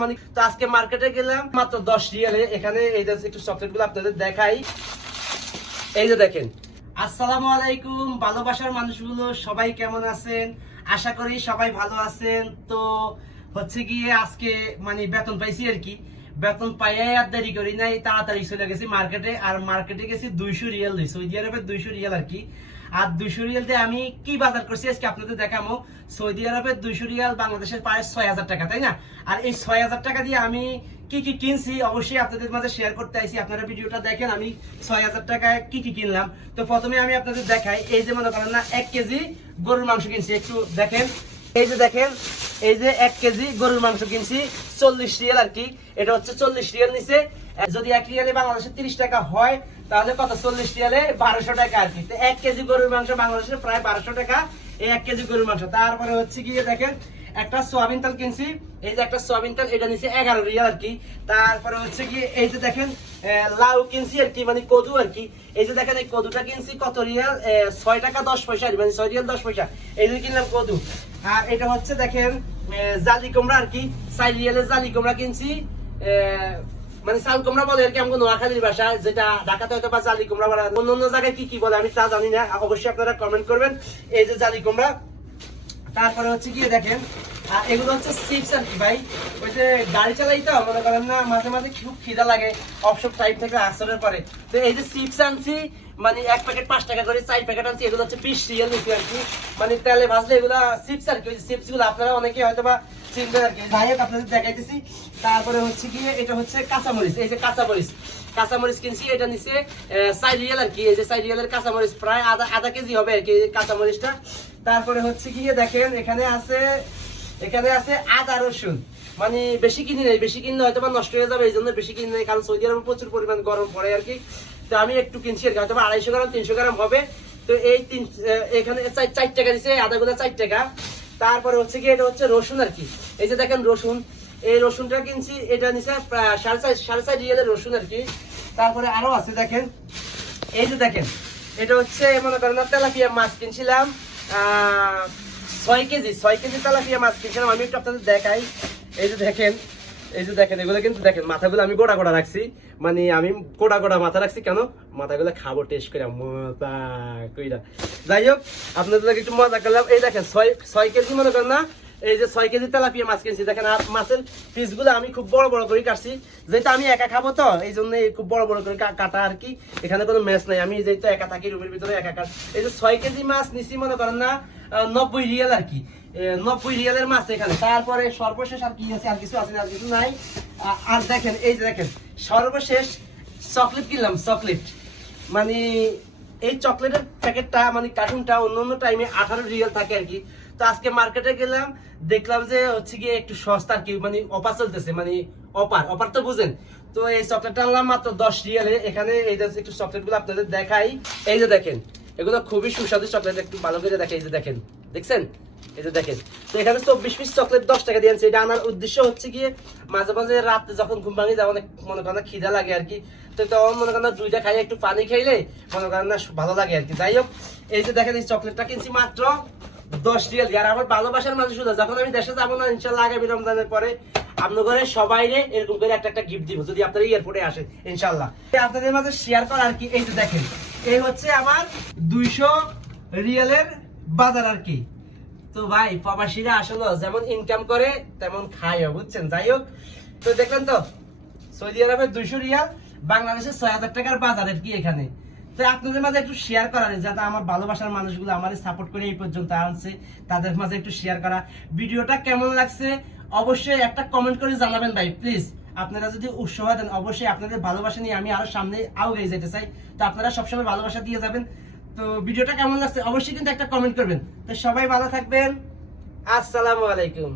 মানে আজকে মার্কেটে গেলাম, মাত্র দশ রিয়ালে। এখানে এই যে একটু আপনাদের দেখাই। এই যে দেখেন, আসসালামু আলাইকুম, ভালোবাসার মানুষগুলো সবাই কেমন আছেন? আশা করি সবাই ভালো আছেন। তো হচ্ছে গিয়ে আজকে মানে বেতন পাইছি আর কি। বেতন পাইয়াই আর দেরি করি নাই, তাড়াতাড়ি চলে গেছি মার্কেটে, আর মার্কেটে গেছি দুইশো রিয়াল দিই সৌদি আরবের দুইশো রিয়াল আর কি। আর দুইশো রিয়াল দিয়ে আমি কি বাজার করছি আজকে আপনাদের দেখামো। সৌদি আরবের দুইশো রিয়াল, বাংলাদেশের প্রায় ছয় হাজার টাকা, তাই না? আর এই ছয় হাজার টাকা দিয়ে আমি কি কি কিনছি অবশ্যই আপনাদের মাঝে শেয়ার করতে আইছি। আপনারা ভিডিওটা দেখেন, আমি ছয় হাজার টাকায় কি কি কিনলাম। তো প্রথমে আমি আপনাদের দেখাই, এই যে মনে করেন না, এক কেজি গরুর মাংস কিনছি, একটু দেখেন। এই যে দেখেন এই যে এক কেজি গরুর মাংস কিনছি, চল্লিশ রিয়াল আর কি। এটা হচ্ছে চল্লিশ রিয়াল নিচে। যদি এক রিয়ালে বাংলাদেশে তিরিশ টাকা হয়, তাহলে কত? চল্লিশ রিয়ালে বারোশো টাকা আর কি। এক কেজি গরুর মাংস বাংলাদেশে প্রায় বারোশো টাকা এই এক কেজি গরুর মাংস। তারপরে হচ্ছে গিয়ে দেখেন, একটা সোয়াবিন তেল কিনছি। এই যে একটা সোয়াবিন তেল, এটা নিচে এগারো রিয়াল আর কি। তারপরে হচ্ছে কি এই যে দেখেন লাউ কিনছি আর কি মানে কদু আর কি। এই যে দেখেন, এই কদুটা কিনছি কত রিয়াল? ছয় টাকা দশ পয়সা মানে ছয় রিয়াল দশ পয়সা। এই যে কিনলাম কদু। আর এটা হচ্ছে দেখেন জালি কুমড়া আর কি চার রিয়ালের জালি কুমড়া কিনছি। মানে সাল কুমড়া বলে আর কি আমাকে নোয়াখালীর ভাষা যেটা ঢাকাতে হয়তো বা জালি কুমড়া বলে অন্য অন্য জায়গায় কি কি বলে আমি তা জানি না। অবশ্যই আপনারা কমেন্ট করবেন। এই যে জালি কুমড়া, তারপরে হচ্ছে গিয়ে দেখেন আর এগুলো হচ্ছে আর কি ভাই, ওই যে গাড়ি চালাই তো মনে করেন না, মাঝে মাঝে খুব খিদা লাগে অফসব টাইম থেকে আসরের পরে। তো এই যে আনছি মানে এক প্যাকেট পাঁচ টাকা করে, চার প্যাকেট আনছি, এগুলো হচ্ছে বিশ রিয়াল নিচ্ছি আর কি। মানে তেলে ভাজলে এগুলো আর কি, ওই গুলো আপনারা অনেকে হয়তো বা চিনবেন আর কি। যাই হোক, আপনাদের দেখাইতেছি। তারপরে হচ্ছে গিয়ে, এটা হচ্ছে কাঁচামরিচ, এই যে কাঁচামরিচ। কাঁচামরিচ কিনছি, এটা নিচে রিয়াল আর কি, এই যে কাঁচামরিচ, প্রায় আধা আধা কেজি হবে আর কি কাঁচামরিচটা। তারপরে হচ্ছে গিয়ে দেখেন, এখানে আছে এখানে আছে আদা রসুন। মানে বেশি কিনি নাই, বেশি কিনলে হয়তো বা নষ্ট হয়ে যাবে এই জন্য বেশি কিনি নাই, কারণ সৌদি আরবে প্রচুর পরিমাণ গরম পড়ে আর কি। তো আমি একটু কিনছি আর কি হয়তো আড়াইশো গ্রাম, তিনশো গ্রাম হবে। তো এই তিন এখানে চার টাকা দিচ্ছে আদা গুলো চার টাকা। তারপরে হচ্ছে কি, এটা হচ্ছে রসুন আর কি। এই যে দেখেন রসুন, এই রসুনটা কিনছি, এটা নিচে সাড়ে চার সাড়ে চার রসুন আর কি। তারপরে আরও আছে দেখেন, এই যে দেখেন, এটা হচ্ছে মনে করেন তেলাপিয়া মাছ কিনছিলাম ছয় কেজি ছয় কেজি তেলাপিয়া মাছ কিনছিলাম। আমি একটু আপনাদের দেখাই। এই যে দেখেন, এই যে দেখেন, এগুলো কিন্তু দেখেন, মাথাগুলো আমি গোড়া গোড়া রাখছি। মানে আমি গোড়া গোড়া মাথা রাখছি, কেন? মাথাগুলো খাব টেস্ট করে, মজা কইরা। যাই হোক, আপনাদের একটু মজা করলাম। এই দেখেন, ছয় ছয় কেজি মনে করেন না এই যে ছয় কেজি তেলাপিয়া মাছ কিনছি, দেখেন আর মাছের পিসগুলো আমি খুব বড় বড় করে কাটছি। যেটা আমি একা খাব তো, এই জন্য খুব বড় বড় করে কাটা আর কি। এখানে কোনো ম্যাচ নাই, আমি যেহেতু একা থাকি রুমের ভিতরে একা কাট, এই যে ছয় কেজি মাছ নিছি, মনে করেন না নব্বই রিয়াল আর কি। নব্বই রিয়ালের মাছ এখানে। তারপরে সর্বশেষ আর কি আছে, আর কিছু আছে আর কিছু নাই। আর দেখেন, এই যে দেখেন, সর্বশেষ চকলেট কিনলাম, চকলেট। মানে এই চকলেটের প্যাকেটটা মানে কার্টুনটা অন্য অন্য টাইমে আঠারো রিয়াল থাকে আর কি। তো আজকে মার্কেটে গেলাম, দেখলাম যে হচ্ছে গিয়ে একটু সস্তা আর কি মানে অফার চলতেছে মানে অপার অফার তো বুঝেন। তো এই চকলেটটা আনলাম মাত্র দশ রিয়ালে এখানে এই যে একটু চকলেটগুলো আপনাদের দেখাই। এই যে দেখেন, এগুলো খুবই সুস্বাদু চকলেট, একটু ভালো করে দেখে এই যে দেখেন। দেখছেন? এই যে দেখেন। তো এখানে চব্বিশ পিস চকলেট দশ টাকা দিয়ে আনছে। এটা আনার উদ্দেশ্য হচ্ছে গিয়ে মাঝে মাঝে রাতে যখন ঘুম ভাঙি যায়, অনেক মনে করেন খিদা লাগে আর কি। তো তখন মনে করেন দুইটা খাই একটু পানি খাইলে মনে করেন না ভালো লাগে আর কি। যাই হোক, এই যে দেখেন এই চকলেটটা কিনছি মাত্র দশ রিয়াল। আর আমার ভালোবাসার মানুষ শুধু, যখন আমি দেশে যাব না, ইনশাল্লাহ আগামী রমজানের পরে আপনার সবাই এরকম করে একটা একটা গিফট দিব, যদি আপনারা এয়ারপোর্টে আসেন ইনশাল্লাহ। আপনাদের মাঝে শেয়ার করা আর কি, এই যে দেখেন, এই হচ্ছে আমার দুইশো রিয়ালের বাজার আর কি। তো ভাই, প্রবাসীরা আসলে যেমন ইনকাম করে, তেমন খায়ও, বুঝছেন? যাই হোক, তো দেখলেন তো, সৌদি আরবের দুইশো রিয়াল বাংলাদেশের ছয় হাজার টাকার বাজার আর কি এখানে। তো আপনাদের মাঝে একটু শেয়ার করা যাতে আমার ভালোবাসার মানুষগুলো আমার সাপোর্ট করে এই পর্যন্ত আনছে, তাদের মাঝে একটু শেয়ার করা। ভিডিওটা কেমন লাগছে অবশ্যই একটা কমেন্ট করে জানাবেন ভাই প্লিজ আপনারা যদি উৎসাহ দেন, অবশ্যই আপনাদের ভালোবাসা নিয়ে আমি আরও সামনে আগে যেতে চাই। তো আপনারা সবসময় ভালোবাসা দিয়ে যাবেন। তো ভিডিওটা কেমন লাগছে অবশ্যই কিন্তু একটা কমেন্ট করবেন। তো সবাই ভালো থাকবেন। আসসালামু আলাইকুম।